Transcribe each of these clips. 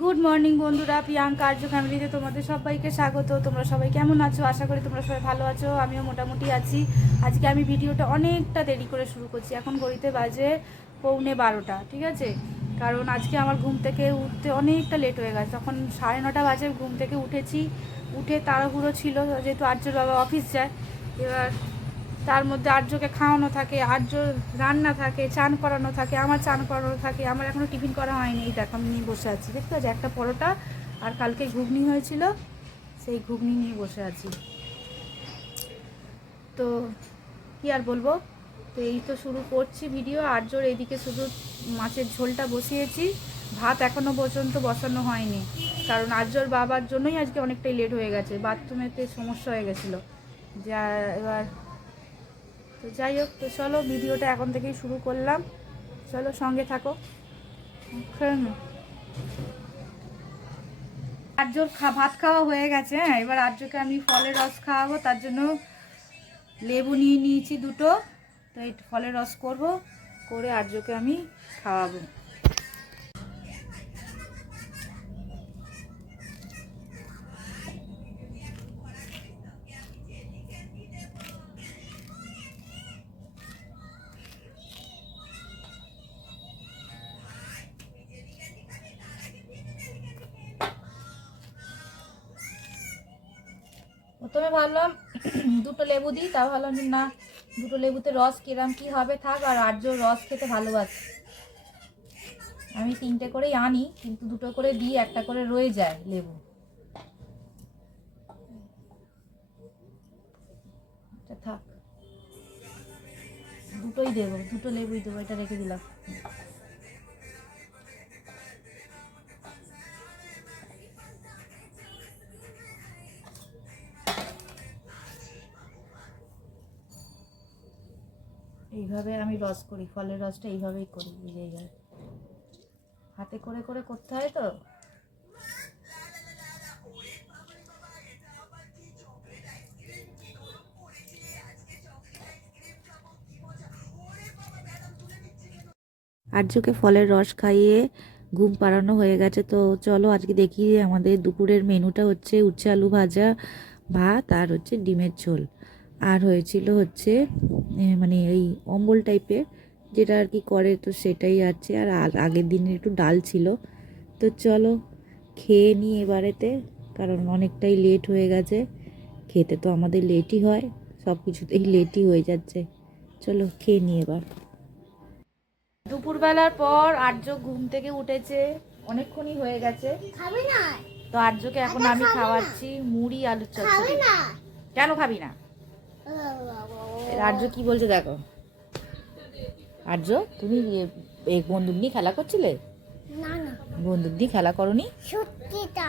Good morning বন্ধুরা, প্রিয়াঙ্কা আর্য ফ্যামিলিতে তোমাদের সবাইকে স্বাগত। তোমরা সবাই কেমন আছো? আশা করি তোমরা সবাই ভালো আছো। আমিও মোটামুটি আছি। আজকে আমি ভিডিওটা অনেকটা দেরি করে শুরু করছি। এখন ঘড়িতে বাজে 11:45, ঠিক আছে? কারণ আজকে আমার ঘুম থেকে উঠতে অনেকটা লেট হয়ে গেছে। তখন 9:30 বাজে ঘুম থেকে উঠেছি। উঠে তাড়াহুড়ো ছিল, যেহেতু আর্যর বাবা অফিস যায়। এবার তার মধ্যে আর্যকে খাওয়ানো থাকে, আর্য রান্না থাকে, চান করানো থাকে, আমার চান করানো থাকে। আমার এখনও টিফিন করা হয়নি। এই দেখো আমি নিয়ে বসে আছি, দেখতে পাচ্ছি একটা পরোটা আর কালকে ঘুগনি হয়েছিল, সেই ঘুগনি নিয়ে বসে আছি। তো কি আর বলবো, তো এই তো শুরু করছি ভিডিও। আর্যর এইদিকে শুধু মাছের ঝোলটা বসিয়েছি, ভাত এখনও পর্যন্ত বসানো হয়নি। কারণ আর্যর বাবার জন্যই আজকে অনেকটাই লেট হয়ে গেছে, বাথরুমেতে সমস্যা হয়ে গেছিলো। যা এবার তো যাই হোক, তো চলো ভিডিওটা এখন থেকেই শুরু করলাম, চলো সঙ্গে থাকো। আর্যর ভাত খাওয়া হয়ে গেছে। হ্যাঁ, এবার আর্যকে আমি ফলের রস খাওয়াবো, তার জন্য লেবু নিয়ে নিয়েছি দুটো। তো এই ফলের রস করব, করে আর্যকে আমি খাওয়াবো। প্রথমে ভাবলাম দুটো লেবু দিই, তা ভাবলাম যে না, দুটো লেবুতে রস কিরম কি হবে থাক। আর আর্য রস খেতে ভালোবাসে। আমি 3টে করেই আনি, কিন্তু দুটো করে দিই, একটা করে রয়ে যায় লেবু। থাক, দুটোই দেবো, দুটো লেবুই দেবো। এটা রেখে দিলাম। এইভাবে আমি রস করি, ফলের রসটা এইভাবেই করি। এইভাবে হাতে করে করে করতে হয় তো। আর্যকে ফলের রস খাইয়ে ঘুম পাড়ানো হয়ে গেছে। তো চলো আজকে দেখি আমাদের দুপুরের মেনুটা হচ্ছে উচ্ছে আলু ভাজা, ভাত আর হচ্ছে ডিমের ঝোল। আর হয়েছিল হচ্ছে মানে এই অম্বল টাইপের, যেটা আর কি করে, তো সেটাই আছে। আর আগের দিনের একটু ডাল ছিল। তো চলো খেয়ে নিই এবারেতে, কারণ অনেকটাই লেট হয়ে গেছে। খেতে তো আমাদের লেটই হয়, সব কিছুতেই লেটই হয়ে যাচ্ছে। চলো খেয়ে নিই এবার। দুপুরবেলার পর আর্য ঘুম থেকে উঠেছে, অনেকক্ষণই হয়ে গেছে। খাবি না? তো আর্যকে এখন আমি খাওয়াচ্ছি মুড়ি আলুর চচ্চড়ি। না? কেন খাবি না? আর্য কি বলছে দেখো। আর্য, তুমি এই বন্দুক নিয়ে খেলা করছিলে? না না, বন্দুক দিয়ে খেলা করনি? সুটকিটা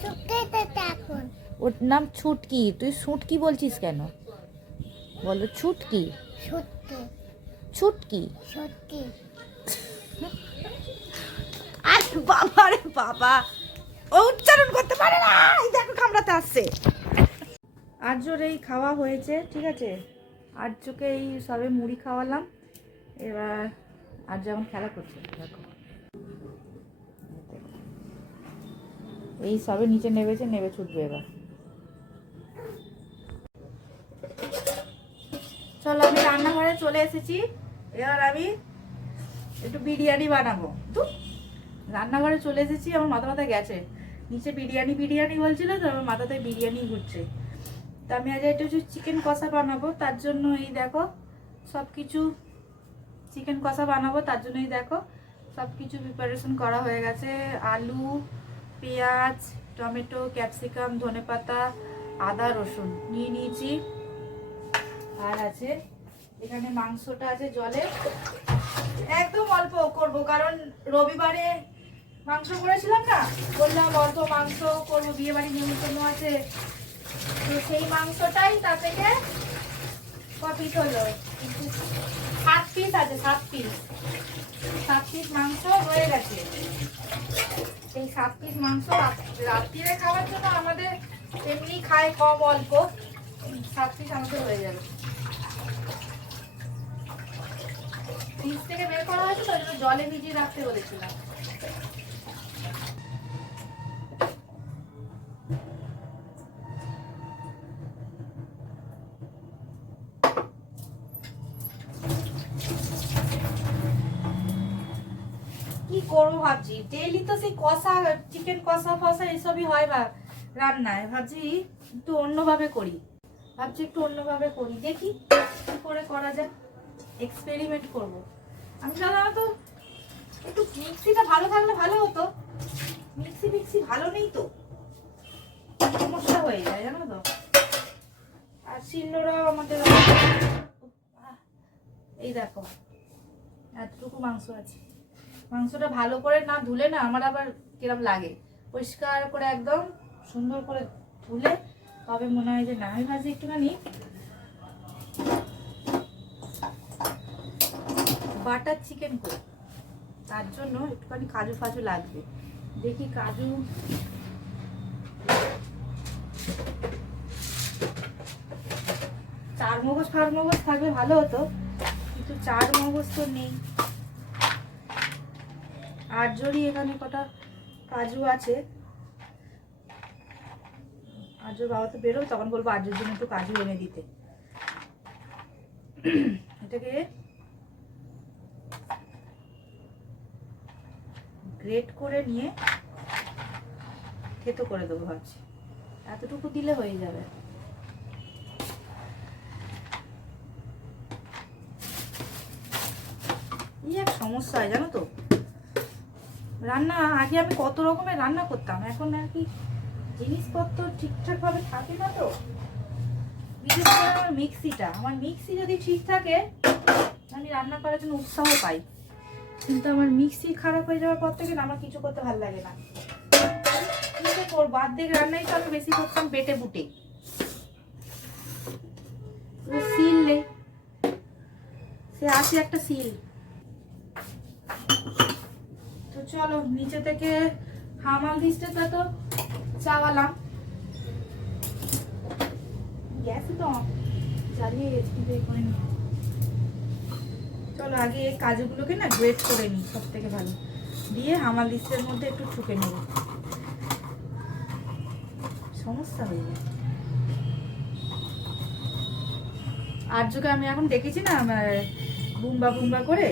সুটকিটা এখন ওর নাম ছুটকি, তুই ছুটকি বলছিস কেন? বলো ছুটকি। সুটকি ছুটকি। সুটকি। আরে বাবা রে বাবা, ও উচ্চারণ করতে পারে না। এই দেখো কামড়াতে আসছে। আর্যর এই খাওয়া হয়েছে, ঠিক আছে? আর্যকে এই সবে মুড়ি খাওয়ালাম। এবার আর্য যেমন খেলা করছে দেখো, এই সবে নিচে নেমেছে, নেমে ছুটবে এবার। চলো আমি রান্নাঘরে চলে এসেছি। এবার আমি একটু বিরিয়ানি বানাবো। তো রান্নাঘরে চলে এসেছি, আমার মাথা গেছে। নিচে বিরিয়ানি বিরিয়ানি বলছিল, তো আমার মাথাতে বিরিয়ানি ঘুরছে। তা আমি আজ একটু চিকেন কষা বানাবো, তার জন্য এই দেখো সব কিছু, চিকেন কষা বানাবো তার জন্যই দেখো সব কিছু প্রিপারেশন করা হয়ে গেছে। আলু, পেঁয়াজ, টমেটো, ক্যাপসিকাম, ধনেপাতা, আদা, রসুন নিয়ে নিয়েছি। আর আছে এখানে মাংসটা আছে জলে, একদম অল্প করব, কারণ রবিবারে মাংস করেছিলাম না, বললাম অল্প মাংস করবো, বিয়ে বাড়ি নিমন্ত্রণ আছে। তো সেই মাংসটাই তা থেকে পিস হলো, 7 পিস আছে, 7 পিস মাংস রয়ে গেছে। সেই 7 পিস মাংস রাত্রিরে খাওয়ার জন্য আমাদের এমনি খায় কম অল্প, 7 পিস আমাদের হয়ে যাবে। ফ্রিজ থেকে বের করা হয়েছে, তো জলে ভিজিয়ে রাখতে বলেছিলাম। করবো ভাবছি। ডেইলি তো সেই কষা, চিকেন কষা ফসা এসবই হয় বা রান্নায়। ভাবছি একটু অন্যভাবে করি, দেখি কি করে করা যায়, এক্সপেরিমেন্ট করব। আমি সাধারণত একটু মিক্সিটা ভালো থাকলে ভালো হতো, মিক্সি ভালো নেই তো, সমস্যা হয়ে যায় জানো তো। আর শিলনোড়াও আমাদের, এই দেখো এতটুকু মাংস আছে, মাংসটা ভালো করে না ধুলে না আমার আবার কিরম লাগে। পরিষ্কার করে একদম সুন্দর করে ধুলে তবে মনে হয় যে না। আমি ভাবছি একটুখানি বাটার চিকেন করি, তার জন্য একটুখানি কাজু ফাজু লাগবে। দেখি কাজু, চার মগজ থাকলে ভালো হতো, কিন্তু চার মগজ তো নেই। আর যদি এখানে কটা কাজু আছে, আর্যর বাবা তো বেরোবে, তখন বলবো আর্যর জন্য একটু কাজু এনে দিতে। এটাকে গ্রেট করে নিয়ে থেতো করে দেবো ভাবছি, এতটুকু দিলে হয়ে যাবে। এই এক সমস্যা হয় জানো তো রান্না। আগে আমি কত রকমের রান্না করতাম, এখন আর কি জিনিসপত্র ঠিকঠাক ভাবে থাকে না তো। বিশেষ করে আমার মিক্সিটা, আমার মিক্সি যদি ঠিক থাকে আমি রান্না করার জন্য উৎসাহ পাই, কিন্তু আমার মিক্সি খারাপ হয়ে যাওয়ার পর থেকে না আমার কিছু করতে ভালো লাগে না। কিন্তু বাদ দিয়ে রান্নাই তো আমি বেশি করতাম বেটে বুটে, সিল নেই, সে আছে একটা সিল। তো চলো নিচে থেকে হামাল দিস্টেটা তো চাওয়ালাম, গ্যাস তো জ্বালিয়ে গেছি কিন্তু করে নি। চলো আগে এই কাজুগুলোকে না গ্রেট করে নিই, সব থেকে ভালো দিয়ে হামাল দিস্টের মধ্যে একটু ঠুকে নেব, সমস্যা হয়ে যায়। আর্যকে আমি এখন দেখেছি না বুম্বা করে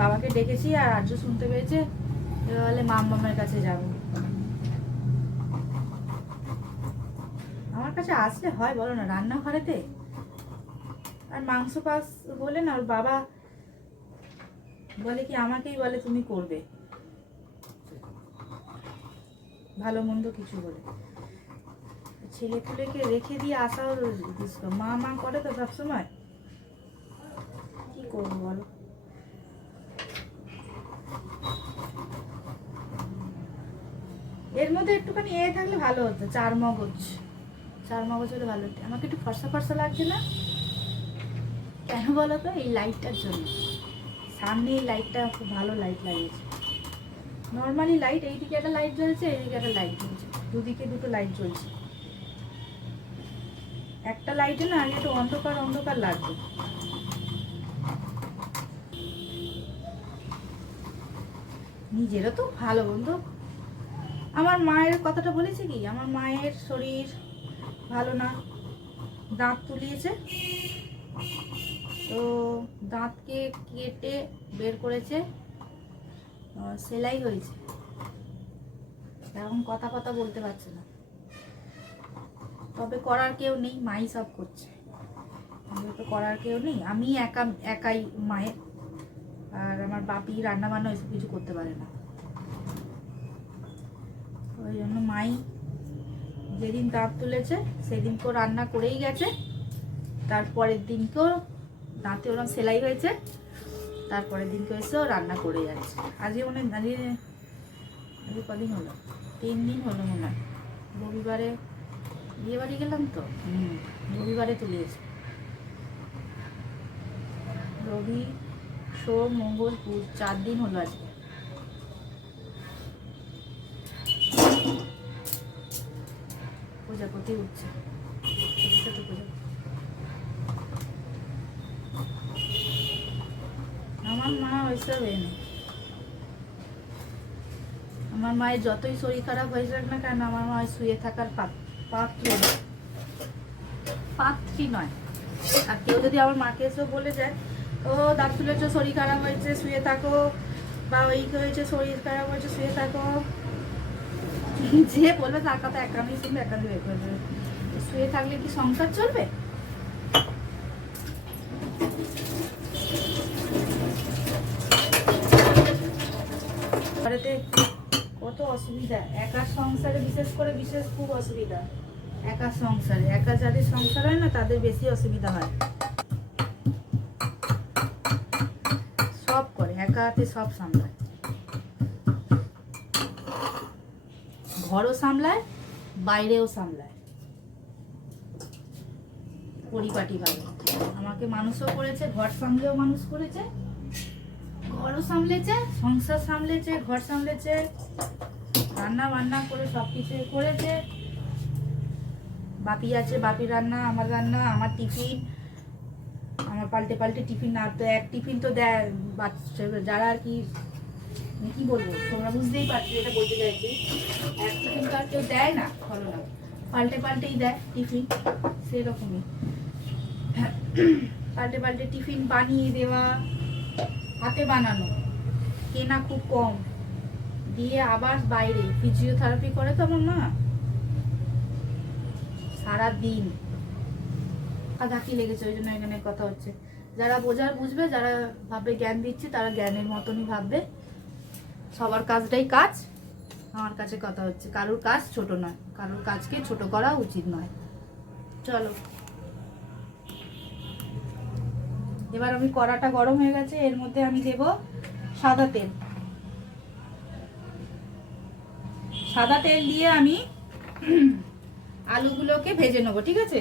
বাবাকে ডেকেছি, আর আর্য শুনতে পেয়েছে, বলে মামের কাছে যাব। আমার কাছে আসলে হয় বলো না রান্নাঘরেতে। আর মাংস পাস হলে না ওর বাবা বলে কি আমাকেই বলে তুমি করবে, ভালো মন্দ কিছু বলে। ছেলে পুলেকে রেখে দিয়ে আসাও মা করে তো সবসময়, কি করবো বলো। এর মধ্যে একটুখানি থাকলে ভালো হতো, চার মগজ হলে ভালো হতো। আমাকে একটু ফর্সা লাগছে না কেন বলো তো, এই লাইটটার জন্য। সামনে এই লাইটটা খুব ভালো লাইট লাগিয়েছে, নর্মালি লাইট, এইদিকে একটা লাইট জ্বলছে, এইদিকে একটা লাইট জ্বলছে, দুদিকে দুটো লাইট জ্বলছে। একটা লাইটে না আগে একটু অন্ধকার লাগবে। নিজেরও তো ভালো বন্ধু। আমার মায়ের কথাটা বলেছে কি, আমার মায়ের শরীর ভালো না, দাঁত তুলিয়েছে, তো দাঁতকে কেটে বের করেছে, সেলাই হয়েছে, এখন কথা বলতে পারছে না। তবে করার কেউ নেই, মাই সব করছে, তো করার কেউ নেই, আমি একাই মায়ের। আর আমার বাপি রান্না বান্না এসব কিছু করতে পারে না, ওই জন্য মাই যেদিন দাঁত তুলেছে সেদিন তো রান্না করেই গেছে, তারপরের দিনকেও দাঁতে ওরকম সেলাই হয়েছে, তারপরের দিনকে এসেও রান্না করে যাচ্ছে। আজকে কদিন হলো, 3 দিন হলো মনে হয়। রবিবারে বিয়ে বাড়ি গেলাম তো, রবিবারে তুলিয়েছে, রবি সোম মঙ্গল বুধ 4 দিন হলো আজকে। প্রজাপতি উঠছে, আমার মা ওইসব নেই। আমার মায়ের যতই শরীর খারাপ হয়ে যাক না কেন, আমার মা শুয়ে থাকার পাত্রী নয়। আর কেউ যদি আমার মাকে এসেও বলে যায় ও দাঁত তুলেছ, শরীর খারাপ হয়েছে, শুয়ে থাকো, বা ওই কি হয়েছে, শরীর খারাপ হয়েছে, শুয়ে থাকো, যে বলবে তার কথা এক কানেই শুনবে এক কানে বের করে দেবে। শুয়ে থাকলে কি সংসার চলবে? ঘরেতে কত অসুবিধা, একা সংসারে বিশেষ খুব অসুবিধা। একা সংসারে, একা যাদের সংসার হয় না তাদের বেশি অসুবিধা হয়। সব করে একা হাতে সব সামলায়, ঘরও সামলায় বাইরেও সামলায় পরিপাটি ভাবে। আমাকে মানুষও করেছে, ঘর সামলেও মানুষ করেছে, ঘরও সামলেছে, সংসার সামলেছে, ঘর সামলেছে, রান্না বান্না করে সবকিছু করেছে। বাপি আছে, বাপির রান্না, আমার রান্না, আমার টিফিন, আমার পাল্টে পাল্টে টিফিন। না তো এক টিফিন তো দেয় বাচ্চা যারা আর কি, কি বলবো তোমরা বুঝতেই পারছো এটা বলতে চাইছি। এক টিফিন তো আর কেউ দেয় না, বলো না, পাল্টে পাল্টেই দেয় টিফিন। সেরকমই পাল্টে পাল্টে টিফিন বানিয়ে দেওয়া, হাতে বানানো, কেনা খুব কম, দিয়ে আবার বাইরে ফিজিওথেরাপি করে তো আমার মা, সারাদিন ঘাকি লেগেছে। ওই জন্য এখানে কথা হচ্ছে, যারা বোঝার বুঝবে, যারা ভাববে জ্ঞান দিচ্ছে তারা জ্ঞানের মতনই ভাববে। সবার কাজটাই কাজ, আমার কাছে কথা হচ্ছে। কারোর কাজ ছোট নয়, কারোর কাজকে ছোট করা উচিত নয়। চলো এবার আমি, কড়াটা গরম হয়ে গেছে, এর মধ্যে আমি দেব সাদা তেল। সাদা তেল দিয়ে আমি আলুগুলোকে ভেজে নেবো, ঠিক আছে?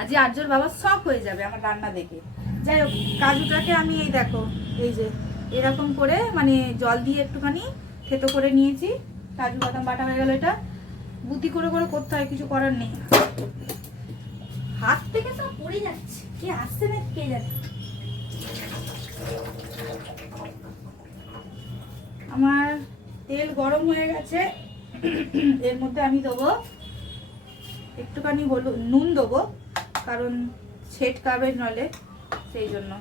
আজকে আর্যর বাবা শখ হয়ে যাবে আমার রান্না দেখে। যাই হোক, কাজুটাকে আমি এই দেখো, এই যে এরকম করে মানে জল দিয়ে একটুখানি থেতো করে নিয়েছি। কাজু বাদাম বাটা হয়ে গেল। এটা বুদ্ধি করে করে করতে হয়, কিছু করার নেই। হাত থেকে সব পড়ে যাচ্ছে, কে আসছে না কে জানে। আমার তেল গরম হয়ে গেছে, এর মধ্যে আমি দেবো একটুখানি হলুদ, নুন দেবো, কারণ ছেটকাবে নলে, সেই জন্য।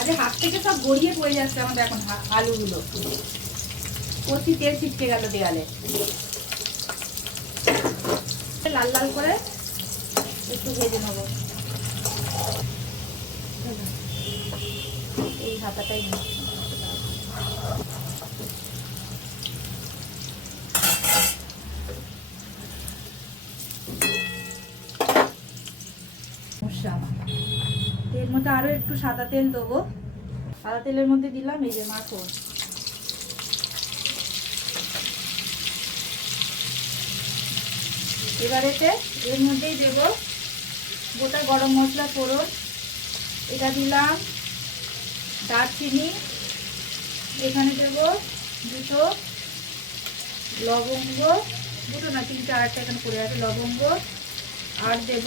আরে হাত থেকে সব গড়িয়ে পড়ে যাচ্ছে আমাদের এখন আলুগুলো, কচি তেল ছিটকে গেল দেয়ালে। লাল লাল করে একটু ভেজে নেবো। এই হাতাটাই এর মধ্যে আরো একটু সাদা তেল দেবো। সাদা তেলের মধ্যে দিলাম এই যে মাখন। এবারেতে এর মধ্যেই দেব গোটা গরম মশলা ফোড়ন, এটা দিলাম। দারচিনি, এখানে দেব দুটো লবঙ্গ, দুটো না তিনটে, আরেকটা এখানে পড়ে আছে লবঙ্গ, আর দেব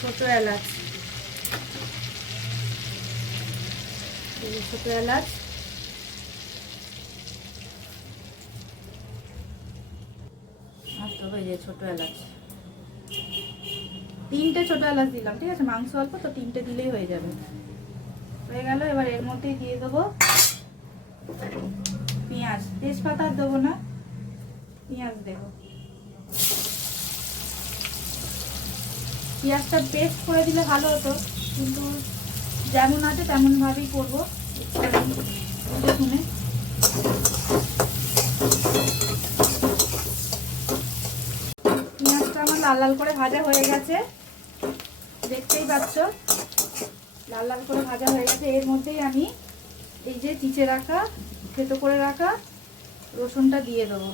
ছোট এলাচ, ছোট এলাচ, হয়ে যায় ছোট এলাচ, তিনটে ছোট এলাচ দিলাম, ঠিক আছে? মাংস অল্প তো, তিনটে দিলেই হয়ে যাবে। হয়ে গেল। এবার এর মধ্যেই দিয়ে দেবো পেঁয়াজ, তেজপাতা আর দেবো না, পেঁয়াজ দেবো। পেঁয়াজটা পেস্ট করে দিলে ভালো হতো, কিন্তু যেমন আছে তেমন ভাবেই করবো, শুনে। পেঁয়াজটা আমার লাল লাল করে ভাজা হয়ে গেছে, দেখতেই পাচ্ছ লাল লাল করে ভাজা হয়ে গেছে। এর মধ্যেই আমি এই যে চিচে রাখা, থেতো করে রাখা রসুনটা দিয়ে দেবো।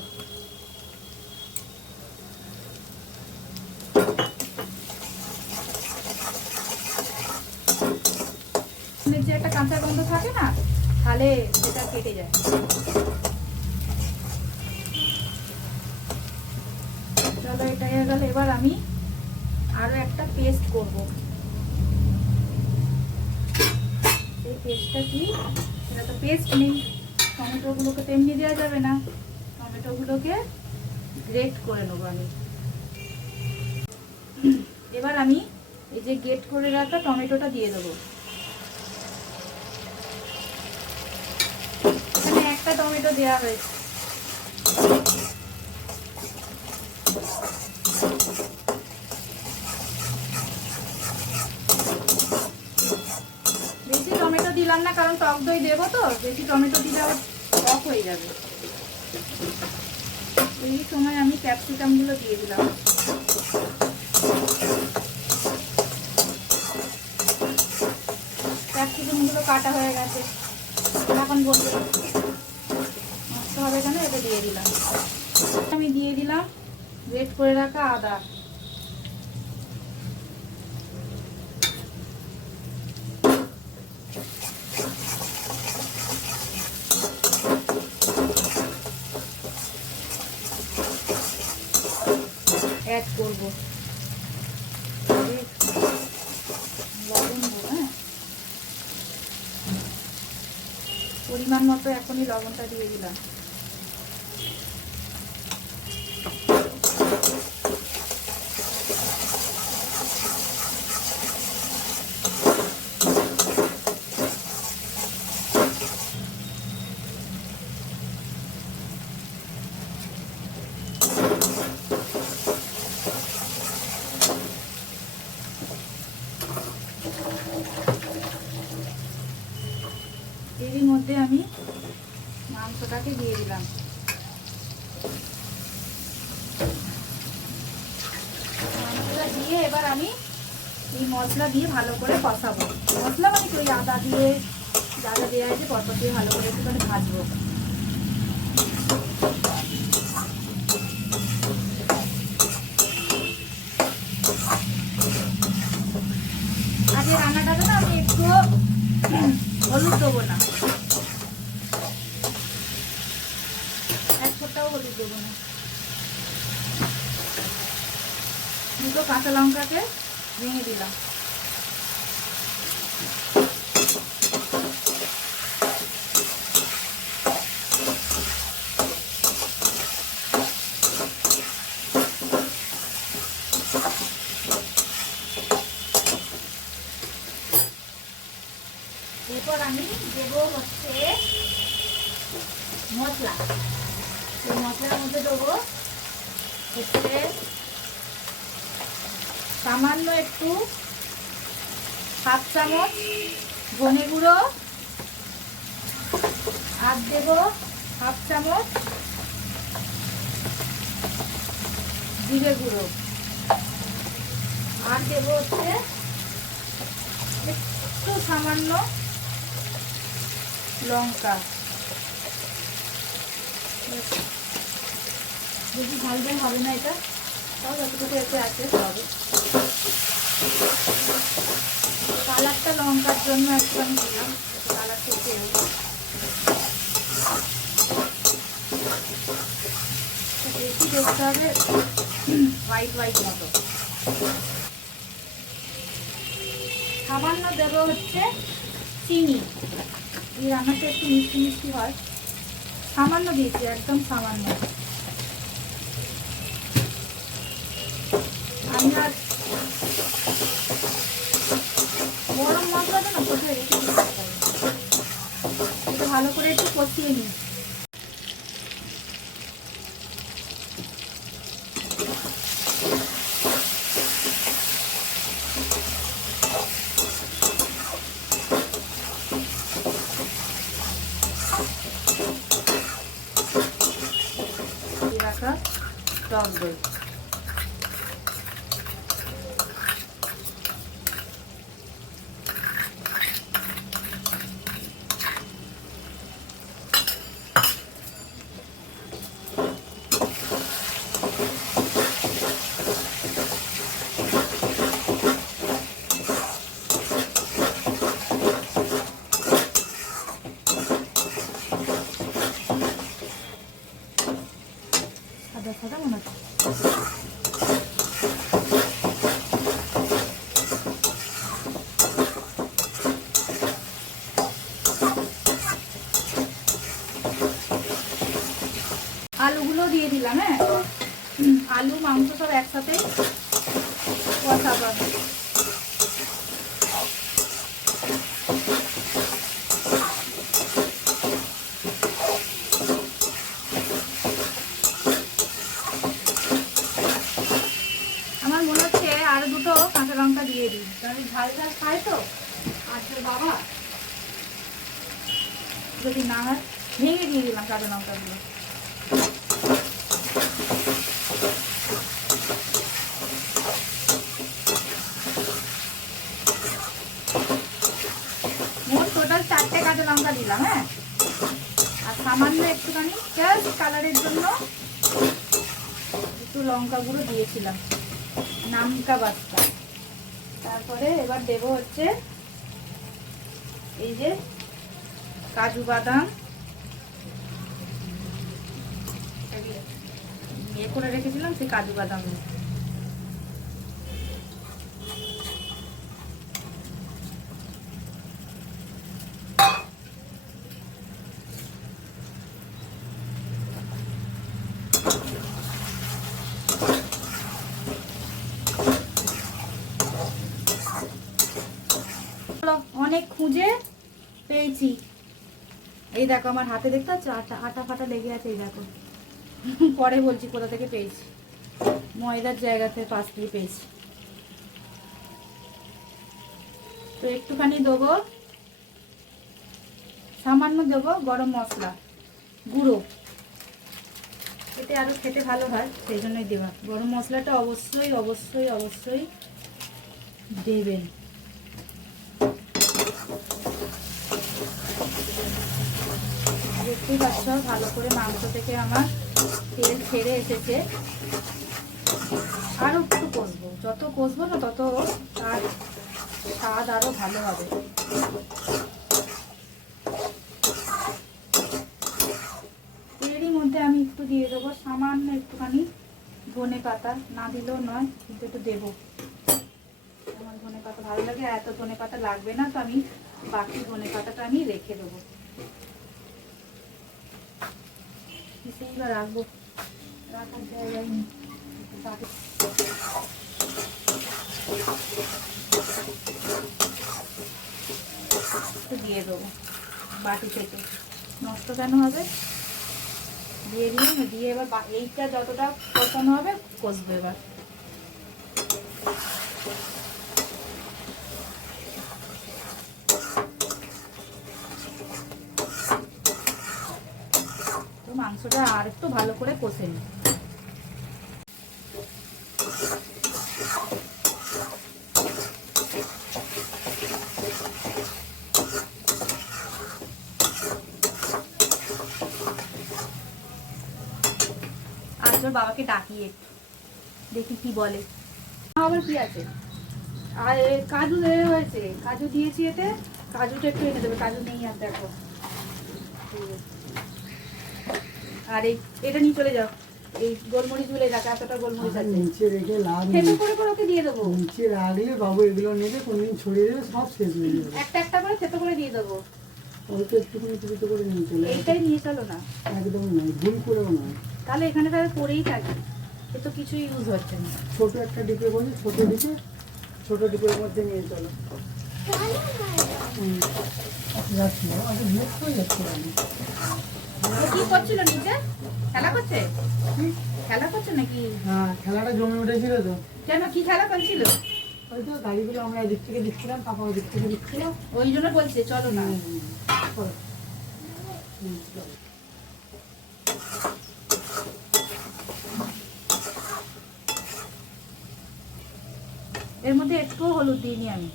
যে একটা কাঁচা গন্ধ থাকে না, তাহলে সেটা কেটে যায়। চলো এটা হয়ে গেল। এবার আমি আরো একটা পেস্ট করব। এই পেস্টটা কি, এটা তো পেস্ট নেই, টমেটোগুলোকে তো এমনি দেওয়া যাবে না, টমেটোগুলোকে গ্রেট করে নেবো আমি। এবার আমি এই যে গ্রেট করে রাখা টমেটোটা দিয়ে দেবো। এখানে একটা টমেটো দেওয়া হয়েছে। বেশি টমেটো দিলাম না, কারণ টক দই দেবো তো, বেশি টমেটো দিলে আবার টক হয়ে যাবে। এই সময় আমি ক্যাপসিকামগুলো দিয়ে দিলাম। ক্যাপসিকামগুলো কাটা হয়ে গেছে, এখন বলতে নষ্ট হবে কেন, এটা দিয়ে দিলাম। আমি দিয়ে দিলাম গ্রেট করে রাখা আদা। অ্যাড করবো লবণ দেবো, হ্যাঁ পরিমাণ মতো এখনই লবণটা দিয়ে দিলাম। এরই মধ্যে আমি মাংসটাকে দিয়ে দিলাম। মাংসটা দিয়ে এবার আমি এই মশলা দিয়ে ভালো করে কষাবো। মশলা মানে কি, ওই আদা দিয়ে যা যা দেওয়া আছে পরপর দিয়ে ভালো করে একটুখানি ভাজবো। আগে রান্নাটাতে না আমি একটু হলুদ দেবো না, এক ফোঁটাও হলুদ দেবো না। দুটো কাঁচা লঙ্কাকে ভেঙে দিলাম। এরপর আমি দেবো হচ্ছে মশলা। এই মশলার মধ্যে দেবো হচ্ছে সামান্য একটু হাফ চামচ ধনে গুঁড়ো, আর দেবো হাফ চামচ জিরে গুঁড়ো, আর দেবো হচ্ছে একটু সামান্য লঙ্কা। বেশি ঝাল ঝাল হবে না এটা, তাও যতটুকু এতে আছে হবে। কালারটা লঙ্কার জন্য একটু আমি দিলাম, কালারটা একটু বেশি দেখতে হবে হোয়াইট হোয়াইট মতো। সামান্য দেবো হচ্ছে চিনি। এই রান্নাটা একটু মিষ্টি মিষ্টি হয়, সামান্য দিয়েছি, একদম সামান্য। আমি আর গরম মশলাটা না কোথায় রেখে এটা ভালো করে একটু কষিয়ে নিই। রাখা টক দই সাদা সাদা মনে হচ্ছে। আলুগুলো দিয়ে দিলাম। হ্যাঁ, আলু মাংস সব একসাথে কষাবো। আমার মনে হচ্ছে আর দুটো কাঁচা লঙ্কা দিয়ে দিই, কারণ ঝাল ঝাল খায় তো। আর তোর বাবা যদি না হয় ভেঙে দিয়ে দিলাম কাঁচা লঙ্কাগুলো। মোট টোটাল 4টে কাঁচা লঙ্কা দিলাম। হ্যাঁ, আর সামান্য একটুখানি জাস্ট কালারের জন্য একটু লঙ্কা গুঁড়ো দিয়েছিলাম, নামকা বাস্তা। তারপরে এবার দেবো হচ্ছে এই যে কাজু বাদাম ইয়ে করে রেখেছিলাম, সেই কাজু বাদাম। অনেক খুঁজে পেয়েছি। এই দেখো আমার হাতে দেখতে পাচ্ছ আটা আটা ফাটা লেগে আছে, এই দেখো। পরে বলছি কোথা থেকে পেয়েছি, ময়দার জায়গাতে পাশ দিয়ে পেয়েছি। তো একটুখানি দেবো, সামান্য দেবো গরম মশলা গুঁড়ো, এতে আরো খেতে ভালো হয়, সেই জন্যই দেওয়া। গরম মশলাটা অবশ্যই অবশ্যই অবশ্যই দেবেন। দেখতেই পাচ্ছ ভালো করে মাংস থেকে আমার তেল ছেড়ে এসেছে। আরো একটু কষবো, যত কষবো না তত তার স্বাদ আরো ভালো হবে। এরই মধ্যে আমি একটু দিয়ে দেবো সামান্য একটুখানি ধনে পাতা, না দিলেও নয় কিন্তু একটু দেবো। আমার ধনে পাতা ভালো লাগে, এত ধনে পাতা লাগবে না, তো আমি বাকি ধনে পাতাটা আমি রেখে দেবো। সেইবার রাখবো, রাখার জায়গায় নেই। দিয়ে দেবো বাটি থেকে, নষ্ট কেন হবে, দিয়ে দিলাম। দিয়ে এবার এইটা যতটা কষানো হবে কষবো এবার। মাংসটা আর একটু ভালো করে কষে নিই। আর তোর বাবাকে ডাকিয়ে দেখি কি বলে। আবার কি আছে, আর কাজু হয়েছে, কাজু দিয়েছি এতে, কাজুটা একটু এনে দেবে, কাজু নেই আর দেখো। আর এটা নিয়ে চলে যাও, এই গোলমরিচ গুলো রাখা, এতটা গোলমরিচ আছে নিচে রেখে লাভ থেতো করে করে ওকে দিয়ে দেবো। নিচে রাখলে বাবু এগুলো নেবে, কোনদিন ছড়িয়ে দেবে, সব শেষ হয়ে যাবে। একটা একটা করে থেতো করে দিয়ে দেবো। অল্প একটুখানি তুলিতে করে নিয়ে চলে এইটাই নিয়ে চলো না, একদম নয়, ভুল করেও নয়। তাহলে এখানে তাহলে পড়েই থাকে, এ তো কিছু ইউজ হচ্ছে না। ছোট একটা ডিপে বলি, ছোট ডিপে, ছোট ডিপের মধ্যে নিয়ে চলো। যাচ্ছি না, আগে ভেদ হয়ে যাচ্ছে আমি। ও কি করছিল নিচে, খেলা করছে? খেলা করছে নাকি? হ্যাঁ, খেলাটা জমে উঠেছিল তো। কেন, কি খেলা করছিল? ওই তো গাড়িগুলো আমরা এদিক থেকে দিচ্ছিলাম, পাপা ওই দিক থেকে দিচ্ছিল। ওই জন্য বলছে চলো না। চলো। এর মধ্যে একটুও হলুদ দিইনি আমি,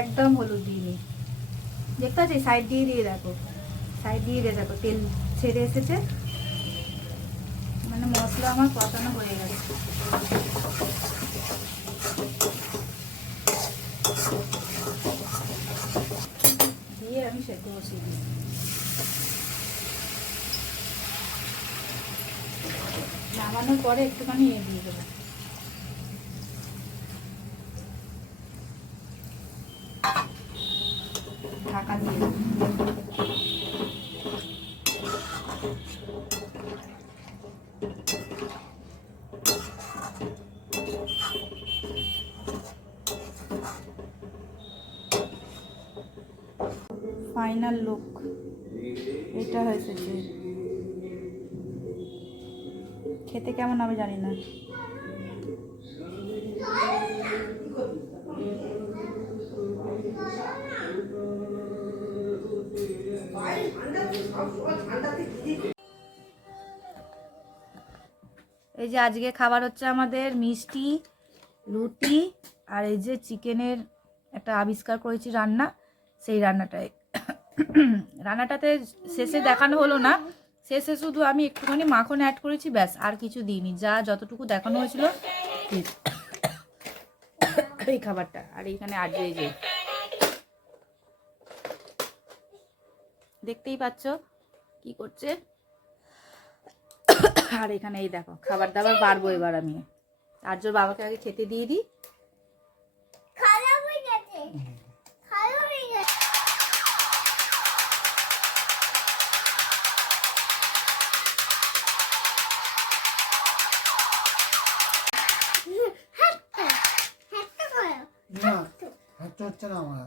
একদম হলুদ দিইনি। দেখতে পাচ্ছি সাইড দিয়ে দিয়ে দেখো, সাইড দিয়ে দিয়ে দেখো তেল ছেড়ে এসেছে, মানে মশলা আমার কষানো হয়ে গেছে। দিয়ে আমি সেদ্ধ বসিয়ে দিই। নামানোর পরে একটুখানি দিয়ে দেবো, ঢাকা দিয়ে দেবো। ফাইনাল লুক এটা হয়েছে। খেতে কেমন হবে জানি না। এই যে আজকে খাবার হচ্ছে আমাদের মিষ্টি, রুটি আর এই যে চিকেনের একটা আবিষ্কার করেছি রান্না, সেই রান্নাটাতে শেষে দেখানো হলো না। শেষে শুধু আমি একটুখানি মাখন অ্যাড করেছি, ব্যাস, আর কিছু দিইনি। যতটুকু দেখানো হয়েছিল এই খাবারটা। আর এইখানে আর এই যে দেখতেই পাচ্ছ কি করছে। আর এখানে এই দেখো খাবার দাবার বাড়বো এবার আমি। আর্যর বাবাকে আগে খেতে দিয়ে দিই। খারাপ হয়ে গেছে, খারাপ হয়ে গেছে। হাঁটতে হাঁটতে করো। না হাঁটতে হচ্ছে না আমার।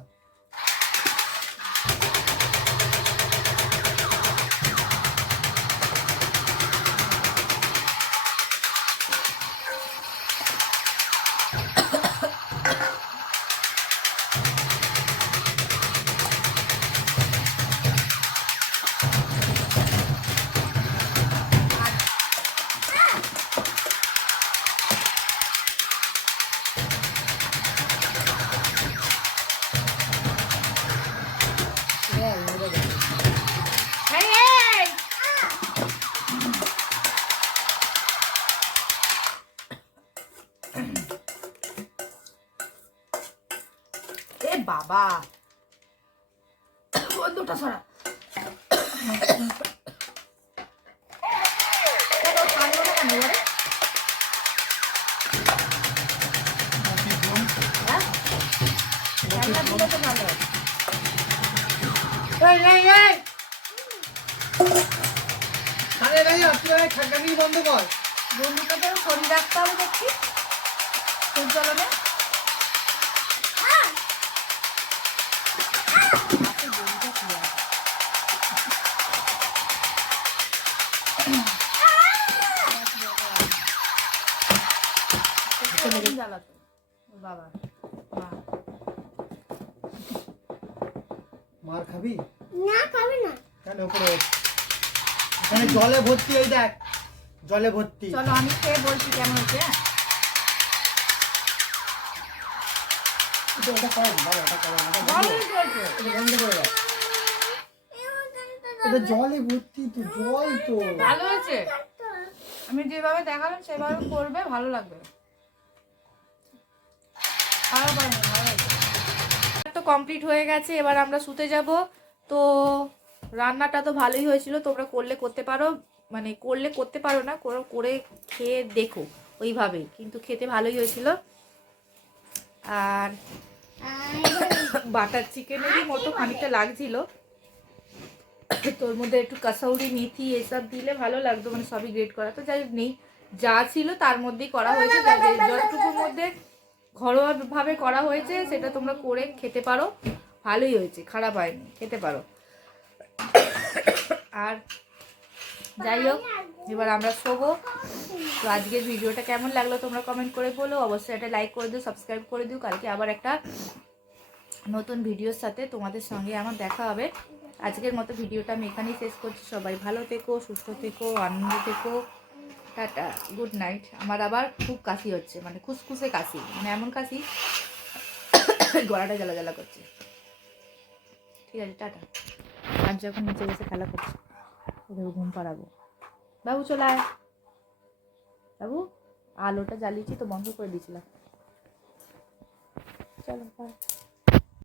এ বাবা, বন্ধুটা সরা। বন্ধ কর। বন্ধুটা তো শরীর রাখতে হবে দেখছি সঞ্চালনে। জ্বালাতো বাবা, মার খাবি? না খাবে না। কেন উপরে এখানে জলে ভর্তি, এই দেখ জলে ভর্তি। চলো আমি খেয়ে বলছি কেমন হচ্ছে। এটা কর বাবা, এটা কর না, এটা বন্ধ করে দাও। এটা জলে ভর্তি তো, জল তো। ভালো হয়েছে, আমি যেভাবে দেখালাম সেভাবে করবে, ভালো লাগবে। তো কমপ্লিট হয়ে গেছে, এবার আমরা শুতে যাব। তো রান্নাটা তো ভালোই হয়েছিল, তোমরা করতে পারো, মানে করতে পারো না, করে খেয়ে দেখো ওইভাবে, কিন্তু খেতে ভালোই হয়েছিল। আর বাটার চিকেনেরই মতো খানিকটা লাগছিল, তোর মধ্যে একটু কাসৌরি মেথি এসব দিলে ভালো লাগতো, মানে সবই গ্রেট করা। তো যাই নেই, যা ছিল তার মধ্যেই করা হয়েছে, যতটুকুর মধ্যে ঘরোয়াভাবে করা হয়েছে সেটা তোমরা করে খেতে পারো, ভালোই হয়েছে, খারাপ হয়নি, খেতে পারো। আর যাই হোক, এবার আমরা শোবো। তো আজকের ভিডিওটা কেমন লাগলো তোমরা কমেন্ট করে বলো, অবশ্যই একটা লাইক করে দিও, সাবস্ক্রাইব করে দিও। কালকে আবার একটা নতুন ভিডিওর সাথে তোমাদের সঙ্গে আমার দেখা হবে। আজকের মতো ভিডিওটা আমি এখানেই শেষ করছি। সবাই ভালো থেকো, সুস্থ থেকো, আনন্দ থেকো, টাটা, গুড নাইট। আমার আবার খুব কাশি হচ্ছে, মানে খুসখুসে কাশি, মানে এমন কাশি গলাটা জ্বালা জ্বালা করছে। ঠিক আছে, টাটা। আর যখন নিচে বসে খেলা করছে, ওদের ঘুম পাড়াবো। বাবু চলে আয়, বাবু আলোটা জ্বালিয়েছি তো বন্ধ করে দিয়েছিলাম। চলো।